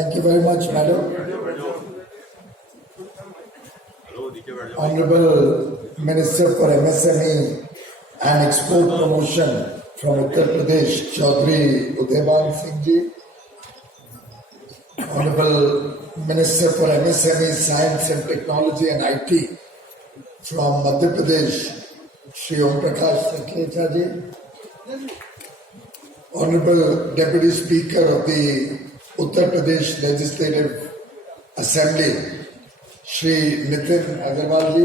Thank you very much, Madam. Honorable Minister for MSME and Export Promotion from Uttar Pradesh, Chaudhry Udeban Singh Ji. Honorable Minister for MSME, Science and Technology and IT from Madhya Pradesh, Shri Om Prakash Saklecha Ji. Honorable Deputy Speaker of the Uttar Pradesh Legislative Assembly, Shri Nitin Agarwal Ji.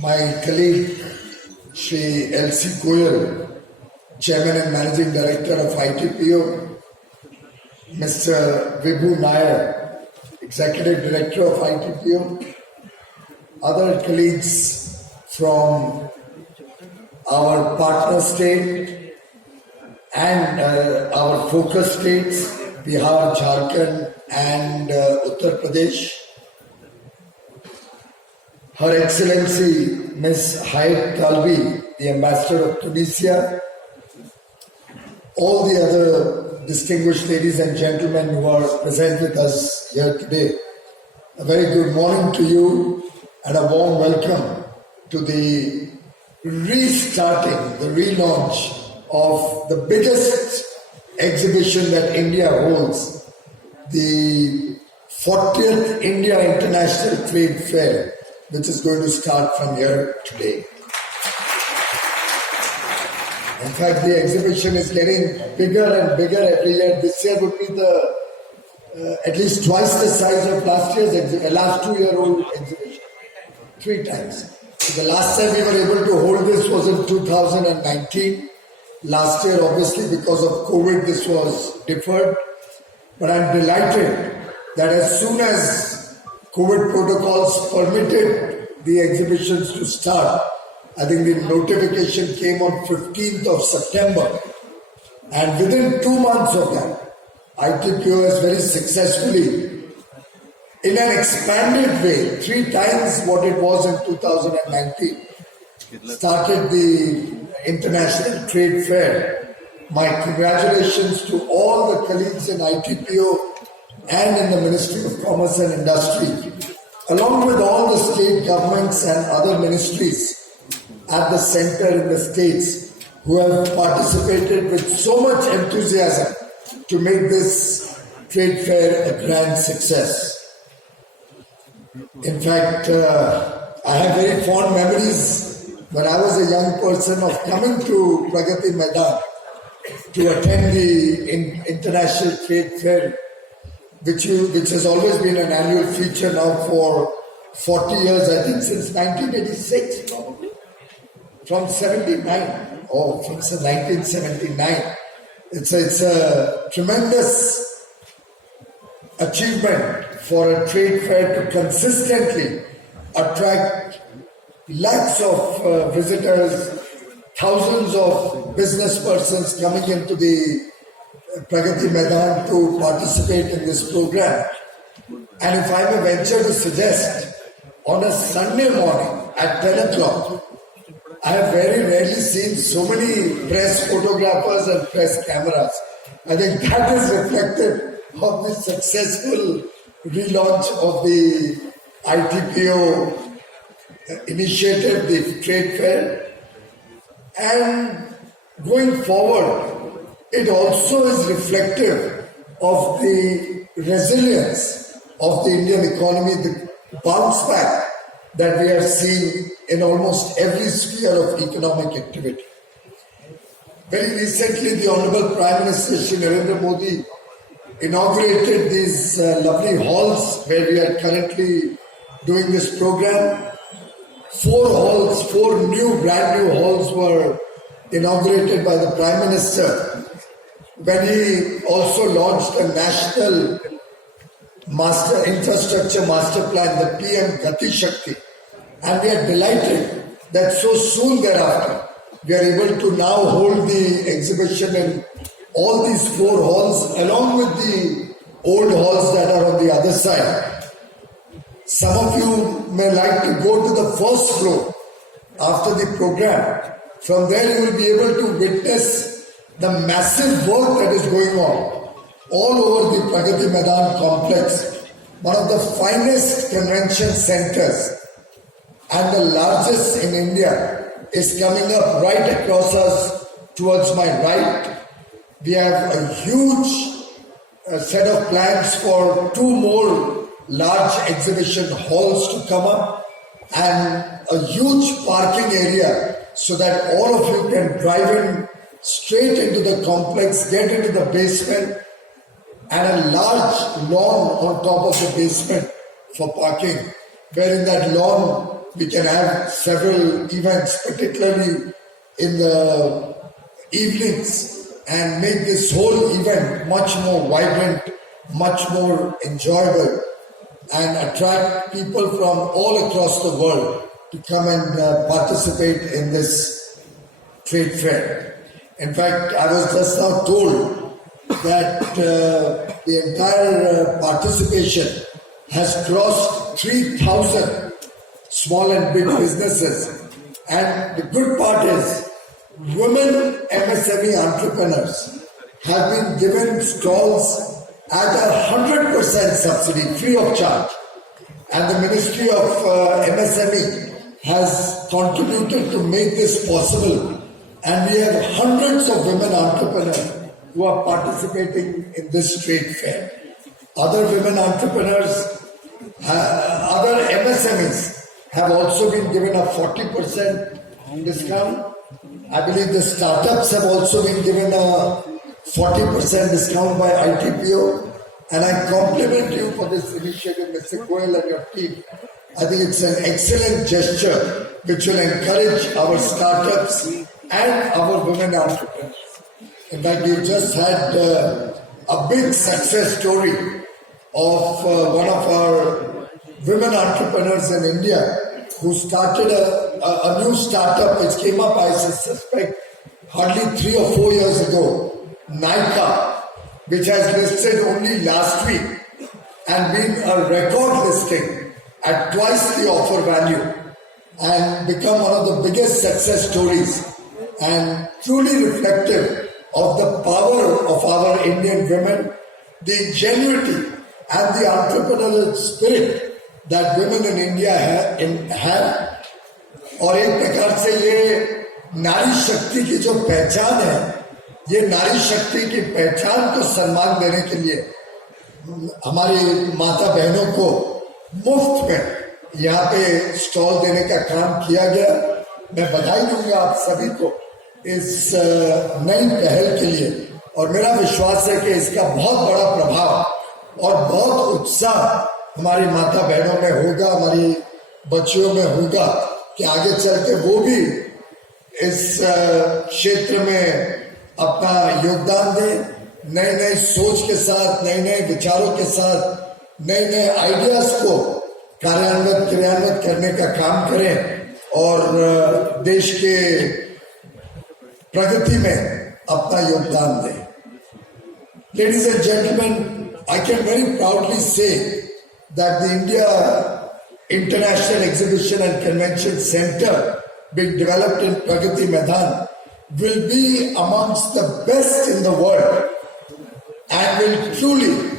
My colleague, Shri L.C. Goyal, Chairman and Managing Director of ITPO, Mr. Vibhu Nair, Executive Director of ITPO, other colleagues from our partner state and our focus states, Bihar, Jharkhand and Uttar Pradesh. Her Excellency Ms. Hayat Talbi, the Ambassador of Tunisia, all the other distinguished ladies and gentlemen who are present with us here today. A very good morning to you and a warm welcome to the restarting, the relaunch of the biggest exhibition that India holds, the 40th India International Trade Fair, which is going to start from here today. In fact, the exhibition is getting bigger and bigger every year. This year would be at least twice the size of last 2-year-old exhibition. 3 times. So the last time we were able to hold this was in 2019. Last year, obviously, because of COVID, this was deferred. But I'm delighted that as soon as COVID protocols permitted the exhibitions to start, I think the notification came on 15th of September. And within 2 months of that, ITPO has very successfully, in an expanded way, 3 times what it was in 2019, started the International Trade Fair. My congratulations to all the colleagues in ITPO and in the Ministry of Commerce and Industry, along with all the state governments and other ministries at the center in the states who have participated with so much enthusiasm to make this trade fair a grand success. In fact, I have very fond memories when I was a young person of coming to Pragati Maidan to attend the International Trade Fair, which has always been an annual feature now for 40 years, I think since 1986 probably. From 79, from 1979. It's a tremendous achievement for a trade fair to consistently attract lakhs of visitors, thousands of business persons coming into the Pragati Maidan to participate in this program. And if I may venture to suggest, on a Sunday morning at 10 o'clock, I have very rarely seen so many press photographers and press cameras. I think that is reflective of the successful relaunch of the ITPO initiative, the trade fair. And going forward, it also is reflective of the resilience of the Indian economy, the bounce back that we are seeing in almost every sphere of economic activity. Very recently, the Honorable Prime Minister Shri Narendra Modi inaugurated these lovely halls where we are currently doing this program. 4 halls, 4 brand new halls were inaugurated by the Prime Minister when he also launched a national infrastructure master plan, the PM Gati Shakti. And we are delighted that so soon thereafter, we are able to now hold the exhibition in all these 4 halls along with the old halls that are on the other side. Some of you may like to go to the first floor after the program. From there you will be able to witness the massive work that is going on all over the Pragati Maidan complex, one of the finest convention centers and the largest in India, is coming up right across us towards my right. We have a huge set of plans for 2 more large exhibition halls to come up and a huge parking area so that all of you can drive in straight into the complex, get into the basement, and a large lawn on top of the basement for parking, where in that lawn we can have several events, particularly in the evenings, and make this whole event much more vibrant, much more enjoyable, and attract people from all across the world to come and participate in this trade fair. In fact, I was just now told that the entire participation has crossed 3,000 small and big businesses. And the good part is, women MSME entrepreneurs have been given stalls at 100% subsidy, free of charge. And the Ministry of MSME has contributed to make this possible. And we have hundreds of women entrepreneurs who are participating in this trade fair. Other women entrepreneurs, other MSMEs have also been given a 40% discount. I believe the startups have also been given a 40% discount by ITPO. And I compliment you for this initiative, Mr. Goel and your team. I think it's an excellent gesture which will encourage our startups and our women entrepreneurs. In fact, you just had a big success story of one of our women entrepreneurs in India who started a new startup which came up, I suspect, hardly 3 or 4 years ago, Nika, which has listed only last week and been a record listing at twice the offer value and become one of the biggest success stories and truly reflective of the power of our Indian women, the ingenuity and the entrepreneurial spirit that women in India have. और एक प्रकार से ये नारी शक्ति की जो पहचान है, ये नारी शक्ति की पहचान को सम्मान देने के लिए हमारी माता बहनों को मुफ्त में यहाँ पे स्टॉल देने का काम किया गया। मैं बधाई दूंगा आप सभी को इस नई पहल के लिए और मेरा विश्वास है कि इसका बहुत बड़ा प्रभाव और बहुत उत्साह हमारी माता बहनों में होगा, हमारी बच्चियों में होगा कि आगे चल के वो भी इस क्षेत्र में अपना योगदान दें, नए नए सोच के साथ, नए नए विचारों के साथ, नए नए आइडियाज को क्रियान्वित करने का काम करें और देश के प्रगति में अपना योगदान दें। Ladies and gentlemen, I can very proudly say that the India International Exhibition and Convention Center being developed in Pragati Maidan will be amongst the best in the world and will truly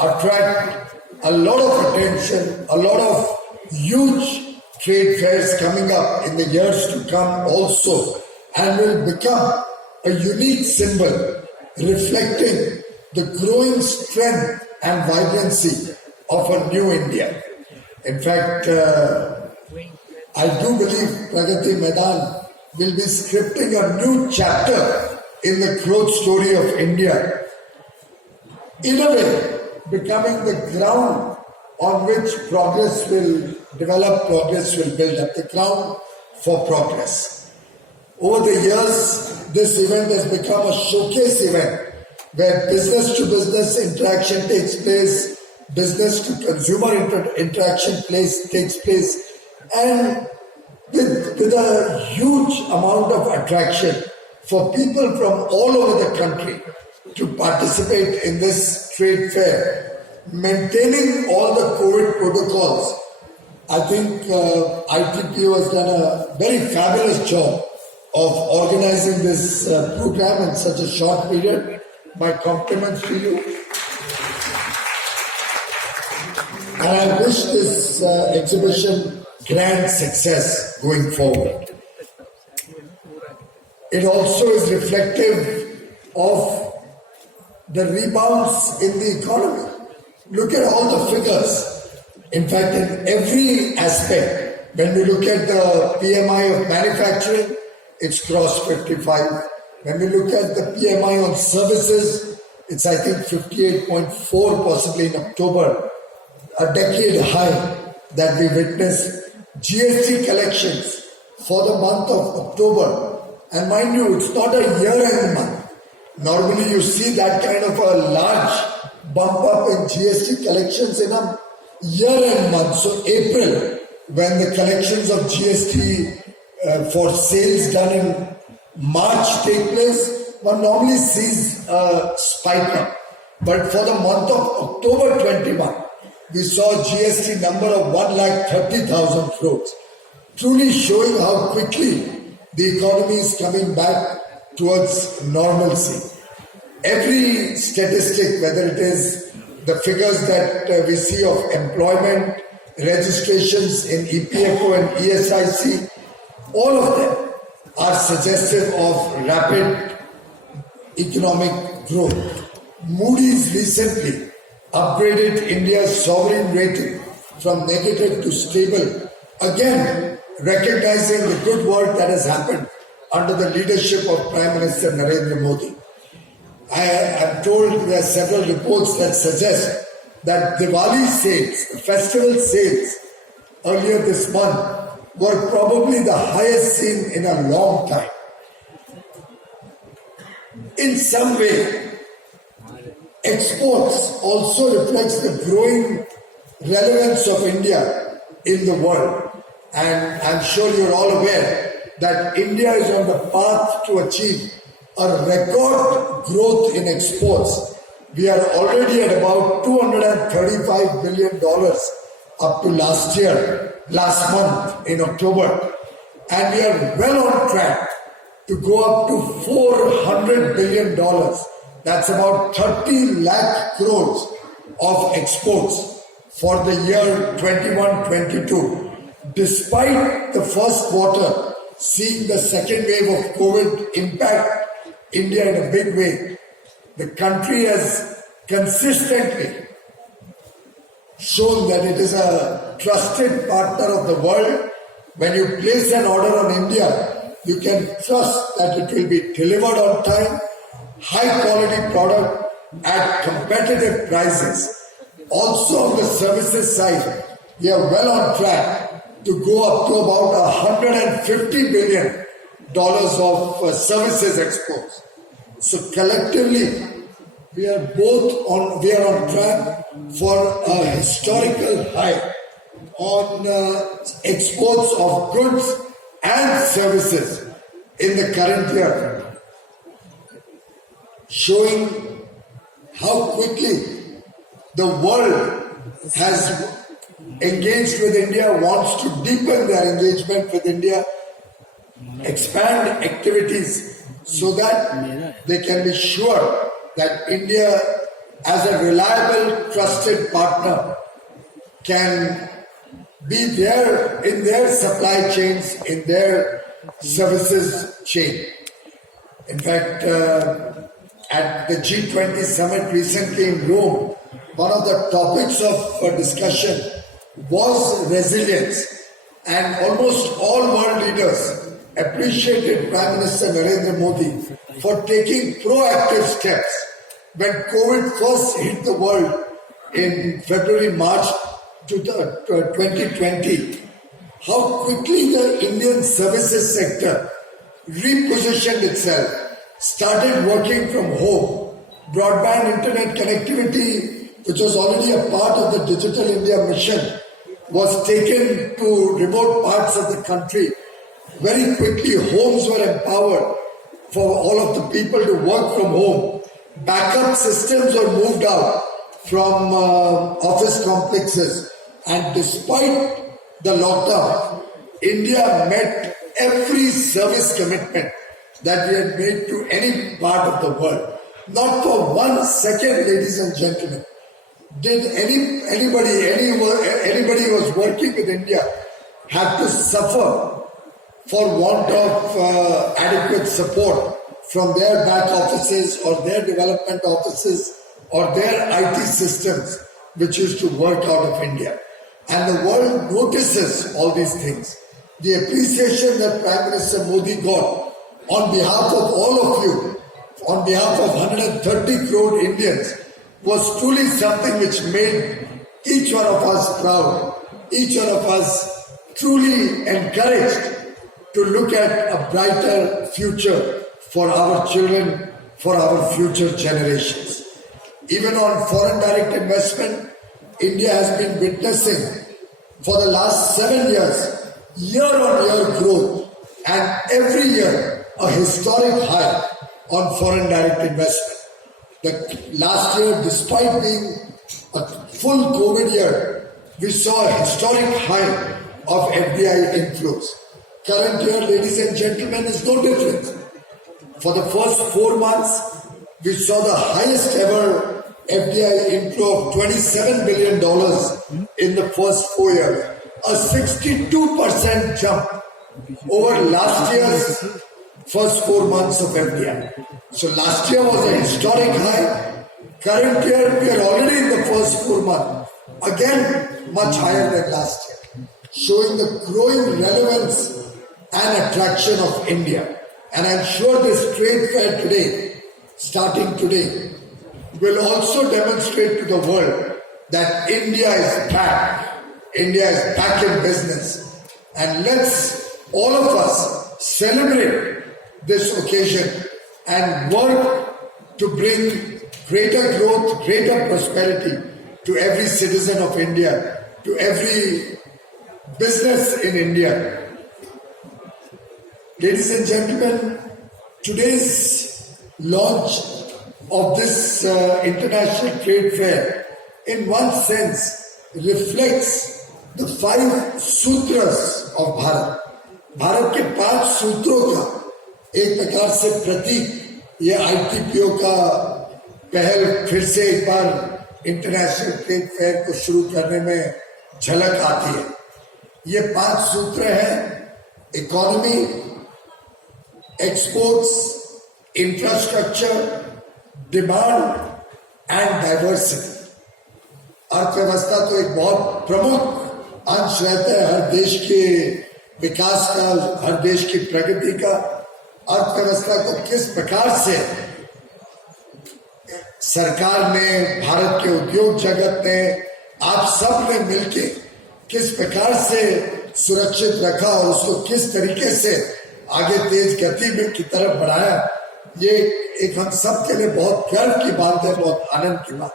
attract a lot of attention, a lot of huge trade fairs coming up in the years to come also, and will become a unique symbol reflecting the growing strength and vibrancy of a new India. In fact, I do believe Pragati Maidan will be scripting a new chapter in the growth story of India, in a way becoming the ground on which progress will develop, progress will build up, the ground for progress. Over the years, this event has become a showcase event where business to business interaction takes place, business to consumer interaction takes place, and with a huge amount of attraction for people from all over the country to participate in this trade fair, maintaining all the COVID protocols. I think ITPO has done a very fabulous job of organizing this program in such a short period. My compliments to you. And I wish this exhibition grand success going forward. It also is reflective of the rebounds in the economy. Look at all the figures. In fact, in every aspect, when we look at the PMI of manufacturing, it's crossed 55. When we look at the PMI on services, it's I think 58.4 possibly in October, a decade high that we witnessed. GST collections for the month of October, and mind you, it's not a year-end month. Normally you see that kind of a large bump up in GST collections in a year-end month. So April, when the collections of GST for sales done in March take place, one normally sees a spike up. But for the month of October 21, we saw a GST number of 1,30,000 crores, truly showing how quickly the economy is coming back towards normalcy. Every statistic, whether it is the figures that we see of employment, registrations in EPFO and ESIC, all of them are suggestive of rapid economic growth. Moody's recently upgraded India's sovereign rating from negative to stable, again recognizing the good work that has happened under the leadership of Prime Minister Narendra Modi. I am told there are several reports that suggest that Diwali sales, the festival sales earlier this month were probably the highest seen in a long time. In some way, exports also reflects the growing relevance of India in the world. And I'm sure you're all aware that India is on the path to achieve a record growth in exports. We are already at about $235 billion up to last month in October. And we are well on track to go up to $400 billion. That's about 30 lakh crores of exports for the year 21-22. Despite the first quarter seeing the second wave of COVID impact India in a big way, the country has consistently shown that it is a trusted partner of the world. When you place an order on India, you can trust that it will be delivered on time, high quality product at competitive prices. Also on the services side, we are well on track to go up to about $150 billion of services exports. So collectively, we are on track for a historical high on exports of goods and services in the current year, showing how quickly the world has engaged with India, wants to deepen their engagement with India, expand activities so that they can be sure that India, as a reliable, trusted partner, can be there in their supply chains, in their services chain. In fact, at the G20 summit recently in Rome, one of the topics of discussion was resilience, and almost all world leaders appreciated Prime Minister Narendra Modi for taking proactive steps. When COVID first hit the world in February-March 2020, how quickly the Indian services sector repositioned itself, started working from home, broadband internet connectivity, which was already a part of the Digital India mission, was taken to remote parts of the country. Very quickly, homes were empowered for all of the people to work from home. Backup systems were moved out from office complexes. And despite the lockdown, India met every service commitment that we had made to any part of the world. Not for 1 second, ladies and gentlemen, did anybody who was working with India have to suffer for want of adequate support from their back offices or their development offices or their IT systems which used to work out of India. And the world notices all these things. The appreciation that Prime Minister Modi got on behalf of all of you, on behalf of 130 crore Indians, was truly something which made each one of us proud, each one of us truly encouraged to look at a brighter future for our children, for our future generations. Even on foreign direct investment, India has been witnessing for the last 7 years, year-on-year growth, and every year a historic high on foreign direct investment. The last year, despite being a full COVID year, we saw a historic high of FDI inflows. Current year, ladies and gentlemen, is no different. For the first 4 months, we saw the highest ever FDI inflow of $27 billion in the first 4 years, a 62% jump over last year's first 4 months of FDI. So last year was a historic high. Current year, we are already in the first 4 months. Again, much higher than last year, showing the growing relevance and attraction of India. And I'm sure this trade fair today, starting today, will also demonstrate to the world that India is back. India is back in business. And let's, all of us, celebrate this occasion and work to bring greater growth, greater prosperity to every citizen of India, to every business in India. Ladies and gentlemen, today's launch of this international trade fair, in one sense, reflects the 5 sutras of Bharat. Bharat के 5 सूत्रों का एक प्रकार से प्रतीक ये ITPO का पहल फिर से एक बार इंटरनेशनल ट्रेड फेयर को शुरू करने में झलक आती है. ये 5 सूत्र हैं: economy, exports, infrastructure, demand and diversity. अर्थव्यवस्था तो एक बहुत प्रमुख अंश रहता है हर देश के विकास का, हर देश की प्रगति का. अर्थव्यवस्था को किस प्रकार से सरकार ने, भारत के उद्योग जगत ने, आप सब ने मिलके किस प्रकार से सुरक्षित रखा और उसको किस तरीके से आगे तेज गति में की तरफ बढ़ाया, ये एक हम सब के लिए बहुत गर्व की बात है, बहुत आनंद की बात.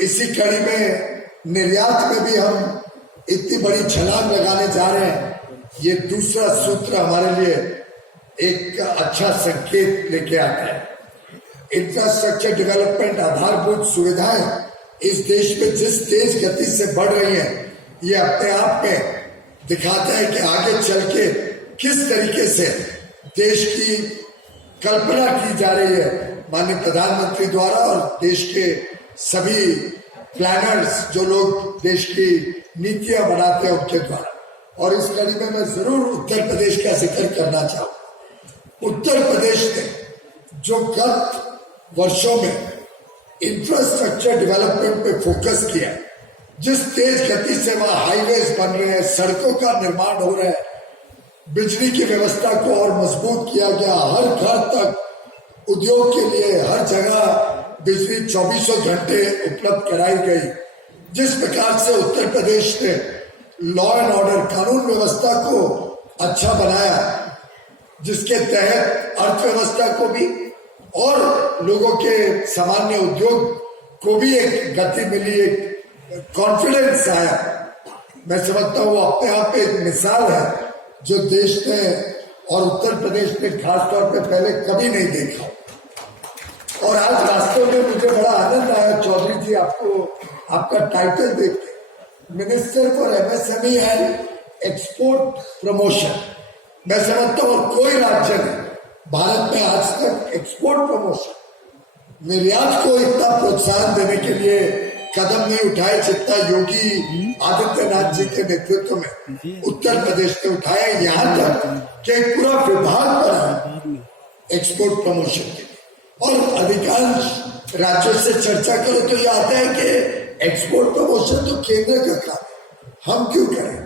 इसी कड़ी में निर्यात में भी हम इतनी बड़ी छलांग लगाने जा रहे हैं. ये दूसरा सूत्र हमारे लिए एक अच्छा संकेत लेके आता है. इंफ्रास्ट्रक्चर डेवलपमेंट, आधारभूत सुविधाएं इस देश में जिस तेज गति से बढ़ रही हैं, ये अपने आप में दिखाता है कि आगे चल के किस तरीके से देश की कल्पना की जा रही है माननीय प्रधानमंत्री द्वारा और देश के सभी प्लानर्स, जो लोग देश की नीतियां बनाते हैं, उनके द्वारा. और इस कड़ी में मैं जरूर उत्तर प्रदेश का जिक्र करना चाहूँ. उत्तर प्रदेश ने जो गत वर्षों में इंफ्रास्ट्रक्चर डेवलपमेंट पे फोकस किया, जिस तेज गति से वहां हाईवेज बन रहे हैं, सड़कों का निर्माण हो रहा है, बिजली की व्यवस्था को और मजबूत किया गया, हर घर तक उद्योग के लिए हर जगह बिजली 24 घंटे उपलब्ध कराई गई. जिस प्रकार से उत्तर प्रदेश ने लॉ एंड ऑर्डर, कानून व्यवस्था को अच्छा बनाया, जिसके तहत अर्थव्यवस्था को भी और लोगों के सामान्य उद्योग को भी एक गति मिली, एक कॉन्फिडेंस आया. मैं समझता हूँ वो अपने आप एक मिसाल है जो देश ने और उत्तर प्रदेश ने खासतौर पे पहले कभी नहीं देखा. और आज रास्तों में मुझे बड़ा आनंद आया चौधरी जी, आपको आपका टाइटल देख के, minister for MSME and export promotion. मैं समझता हूँ कोई राज्य ने भारत में आज तक एक्सपोर्ट प्रमोशन निर्यात को इतना प्रोत्साहन देने के लिए कदम नहीं उठाए जितना योगी आदित्यनाथ जी के नेतृत्व में उत्तर प्रदेश ने उठाया। यहाँ तक कि पूरा विभाग बना एक्सपोर्ट प्रमोशन के लिए। और अधिकांश राज्यों से चर्चा करो तो ये आता है कि एक्सपोर्ट प्रमोशन तो केंद्र का काम है, हम क्यों करें।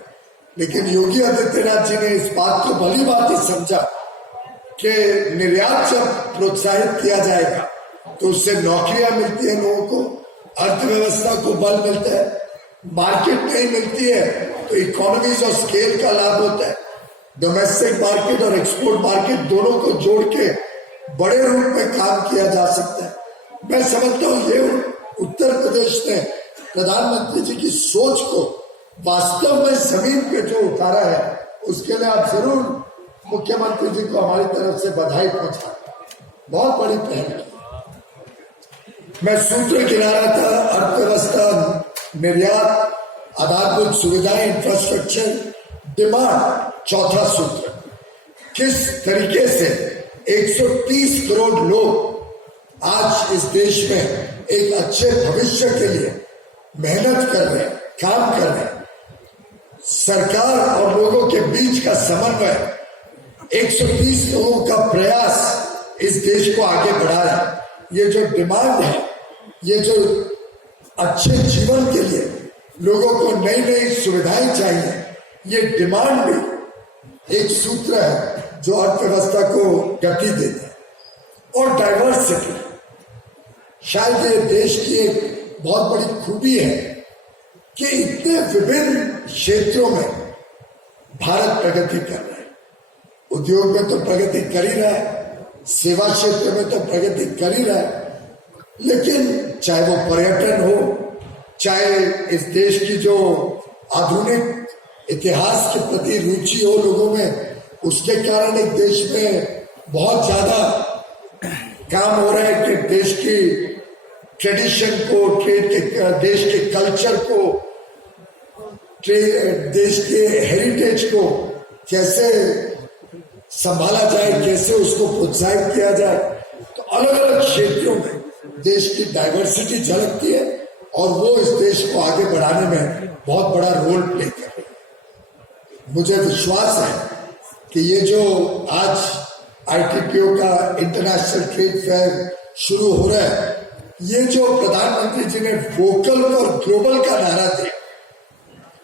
लेकिन योगी आदित्यनाथ जी ने इस बात को भली बात समझा कि निर्यात जब प्रोत्साहित किया जाएगा तो उससे नौकरियां मिलती है लोगों को, अर्थव्यवस्था को बल मिलता है, मार्केट नहीं मिलती है तो इकोनॉमीज ऑफ स्केल का लाभ होता है। डोमेस्टिक मार्केट और एक्सपोर्ट मार्केट दोनों को जोड़ के बड़े रूप में काम किया जा सकता है। मैं समझता हूँ ये उत्तर प्रदेश ने प्रधानमंत्री जी की सोच को वास्तव में जमीन पे जो उतारा है उसके लिए आप जरूर मुख्यमंत्री जी को हमारी तरफ से बधाई पहुंचा। बहुत बड़ी पहल की। मैं सूत्र गिना रहा था, अर्थव्यवस्था, निर्यात, आधारभूत सुविधाएं, इंफ्रास्ट्रक्चर, डिमांड, चौथा सूत्र। किस तरीके से 130 करोड़ लोग आज इस देश में एक अच्छे भविष्य के लिए मेहनत कर रहे हैं, काम कर रहे हैं। सरकार और लोगों के बीच का समन्वय, 130 लोगों का प्रयास इस देश को आगे बढ़ा रहा है। ये जो डिमांड है, ये जो अच्छे जीवन के लिए लोगों को नई नई सुविधाएं चाहिए, ये डिमांड भी एक सूत्र है जो अर्थव्यवस्था को गति देता है। और डाइवर्सिटी शायद ये देश की एक बहुत बड़ी खूबी है कि इतने विभिन्न क्षेत्रों में भारत प्रगति कर रहा है। उद्योग में तो प्रगति कर ही रहा है, सेवा क्षेत्र में तो प्रगति कर ही रहा है, लेकिन चाहे वो पर्यटन हो, चाहे इस देश की जो आधुनिक इतिहास के प्रति रुचि हो लोगों में, उसके कारण एक देश में बहुत ज्यादा काम हो रहा है कि देश की ट्रेडिशन को, देश के कल्चर को, देश के हेरिटेज को कैसे संभाला जाए, कैसे उसको प्रोत्साहित किया जाए। तो अलग अलग क्षेत्रों में देश की डाइवर्सिटी झलकती है और वो इस देश को आगे बढ़ाने में बहुत बड़ा रोल प्ले कर रही है। मुझे विश्वास है कि ये जो आज ITPO का इंटरनेशनल ट्रेड फेयर शुरू हो रहा है, ये जो प्रधानमंत्री जी ने वोकल और ग्लोबल का नारा दिया,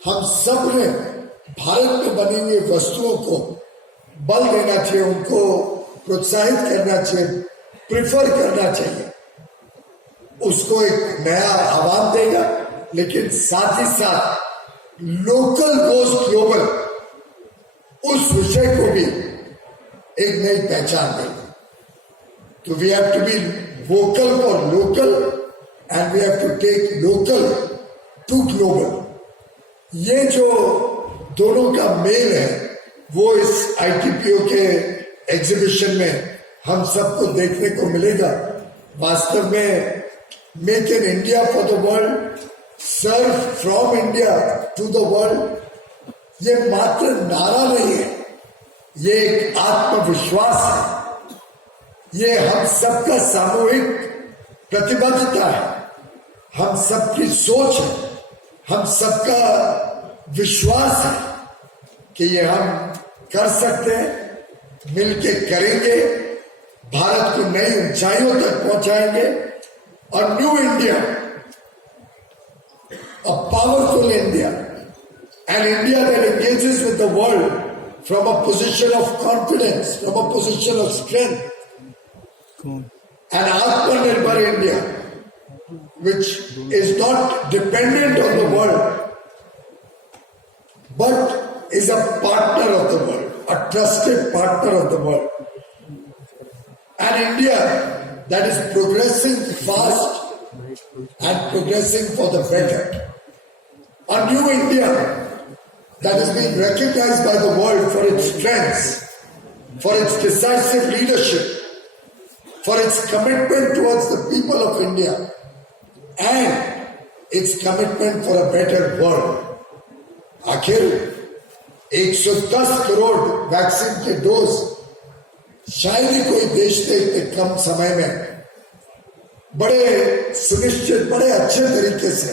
हम सब ने भारत में बनी हुई वस्तुओं को बल देना चाहिए, उनको प्रोत्साहित करना चाहिए, प्रिफर करना चाहिए। उसको एक नया आवाज देगा, लेकिन साथ ही साथ लोकल गोज ग्लोबल, उस विषय को भी एक नई पहचान देगा। तो we have to be vocal for local and we have to take local to global. ये जो दोनों का मेल है वो इस ITPO के एग्जीबिशन में हम सबको देखने को मिलेगा। वास्तव में make in India for the world, serve from India to the world, ये मात्र नारा नहीं है, ये एक आत्मविश्वास है, ये हम सबका सामूहिक प्रतिबद्धता है, हम सबकी सोच है, हम सबका विश्वास है कि ये हम कर सकते हैं, मिलके करेंगे, भारत को नई ऊंचाइयों तक पहुंचाएंगे और new India, a powerful India, an India that engages with the world from a position of confidence, from a position of strength, an Atmanirbhar India which is not dependent on the world but is a partner of the world, a trusted partner of the world. An India that is progressing fast and progressing for the better. A new India that is being recognized by the world for its strengths, for its decisive leadership, for its commitment towards the people of India, and its commitment for a better world. आखिर 110 crore vaccine के dose शायद ही कोई देश ने इतने कम समय में बड़े सुनिश्चित, बड़े अच्छे तरीके से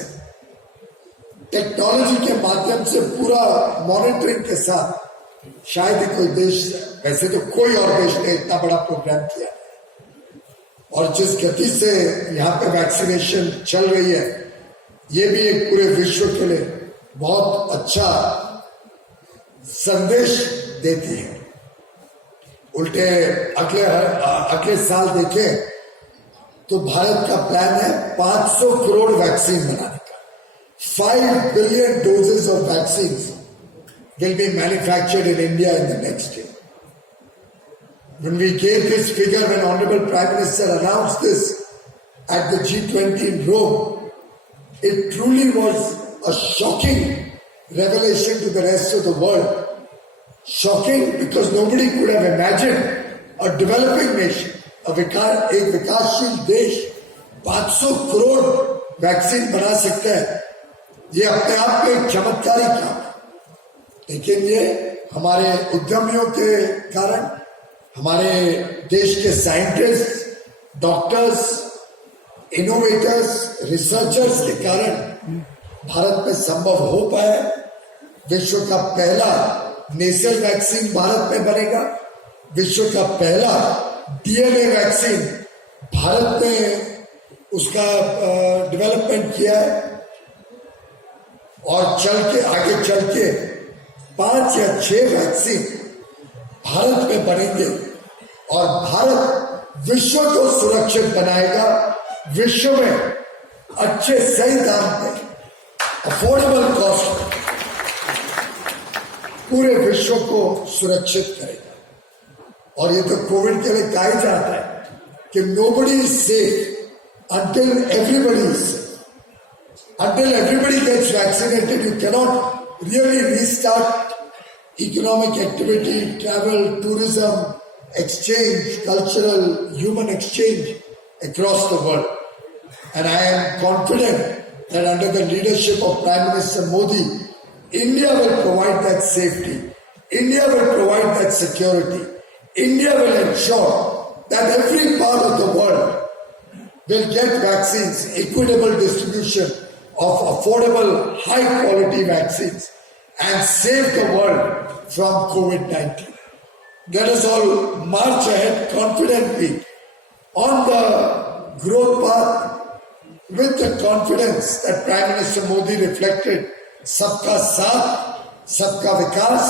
टेक्नोलॉजी के माध्यम से पूरा मॉनिटरिंग के साथ शायद ही कोई देश, वैसे तो कोई और देश ने इतना बड़ा प्रोग्राम किया। और जिस गति से यहाँ पे वैक्सीनेशन चल रही है, ये भी एक पूरे विश्व के लिए बहुत अच्छा संदेश देती है। उल्टे अगले साल देखें तो भारत का प्लान है 500 करोड़ वैक्सीन बनाने का। 5 billion doses of vaccines will be manufactured in India in the next year. When we gave this figure, when Honorable Prime Minister announced this at the G20 in Rome, it truly was a shocking revelation to the rest of the world. Shocking because nobody could have imagined a developing nation, एक विकासशील देश 500 crore vaccine बना सकता है। ये अपने आप में एक चमत्कारी काम है, लेकिन ये हमारे उद्यमियों के कारण, हमारे देश के साइंटिस्ट, डॉक्टर्स, इनोवेटर्स, रिसर्चर्स के कारण भारत में संभव हो पाया। विश्व का पहला नेसल वैक्सीन भारत में बनेगा। विश्व का पहला डीएनए वैक्सीन भारत ने उसका डेवलपमेंट किया है। और आगे चल के 5 या 6 वैक्सीन भारत में बनेंगे और भारत विश्व को सुरक्षित बनाएगा। विश्व में अच्छे सही दाम पे, अफोर्डेबल कॉस्ट में पूरे विश्व को सुरक्षित करेगा। और ये तो कोविड के लिए कहा ही जाता है कि nobody is safe until everybody is safe. Until everybody gets vaccinated, you cannot really restart economic activity, travel, tourism, exchange, cultural, human exchange across the world. And I am confident that under the leadership of Prime Minister Modi, India will provide that safety. India will provide that security. India will ensure that every part of the world will get vaccines, equitable distribution of affordable, high-quality vaccines, and save the world from COVID-19. Let us all march ahead confidently on the growth path with the confidence that Prime Minister Modi reflected. सबका साथ, सबका विकास,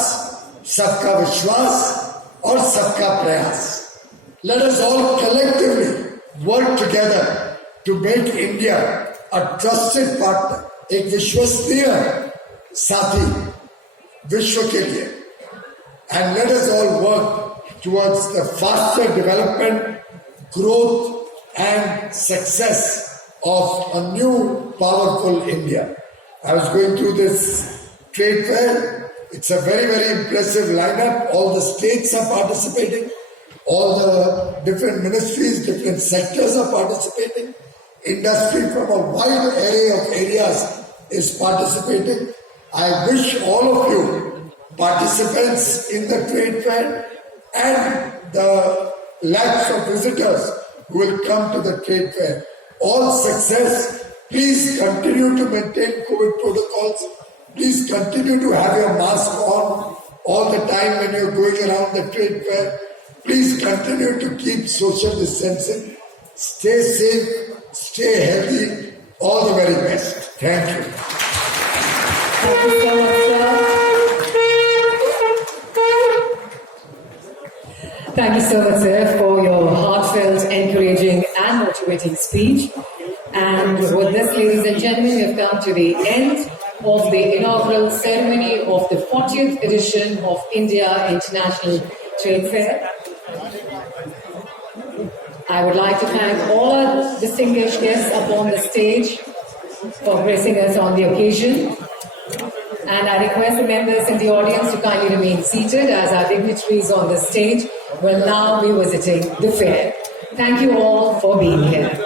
सबका विश्वास और सबका प्रयास. Let us all collectively work together to make India a trusted partner, एक विश्वसनीय साथी विश्व के लिए. And let us all work towards the faster development, growth and success of a new powerful India. I was going through this trade fair. It's a very, very impressive lineup. All the states are participating. All the different ministries, different sectors are participating. Industry from a wide array of areas is participating. I wish all of you, participants in the trade fair and the lakhs of visitors who will come to the trade fair, all success. Please continue to maintain COVID protocols. Please continue to have your mask on all the time when you're going around the trade fair. Please continue to keep social distancing. Stay safe, stay healthy. All the very best. Thank you. Thank you so much, sir. Thank you so much, sir, for your heartfelt, encouraging and motivating speech. And with this, ladies and gentlemen, we have come to the end of the inaugural ceremony of the 40th edition of India International Trade Fair. I would like to thank all our distinguished guests upon the stage for gracing us on the occasion. And I request the members in the audience to kindly remain seated as our dignitaries on the stage will now be visiting the fair. Thank you all for being here.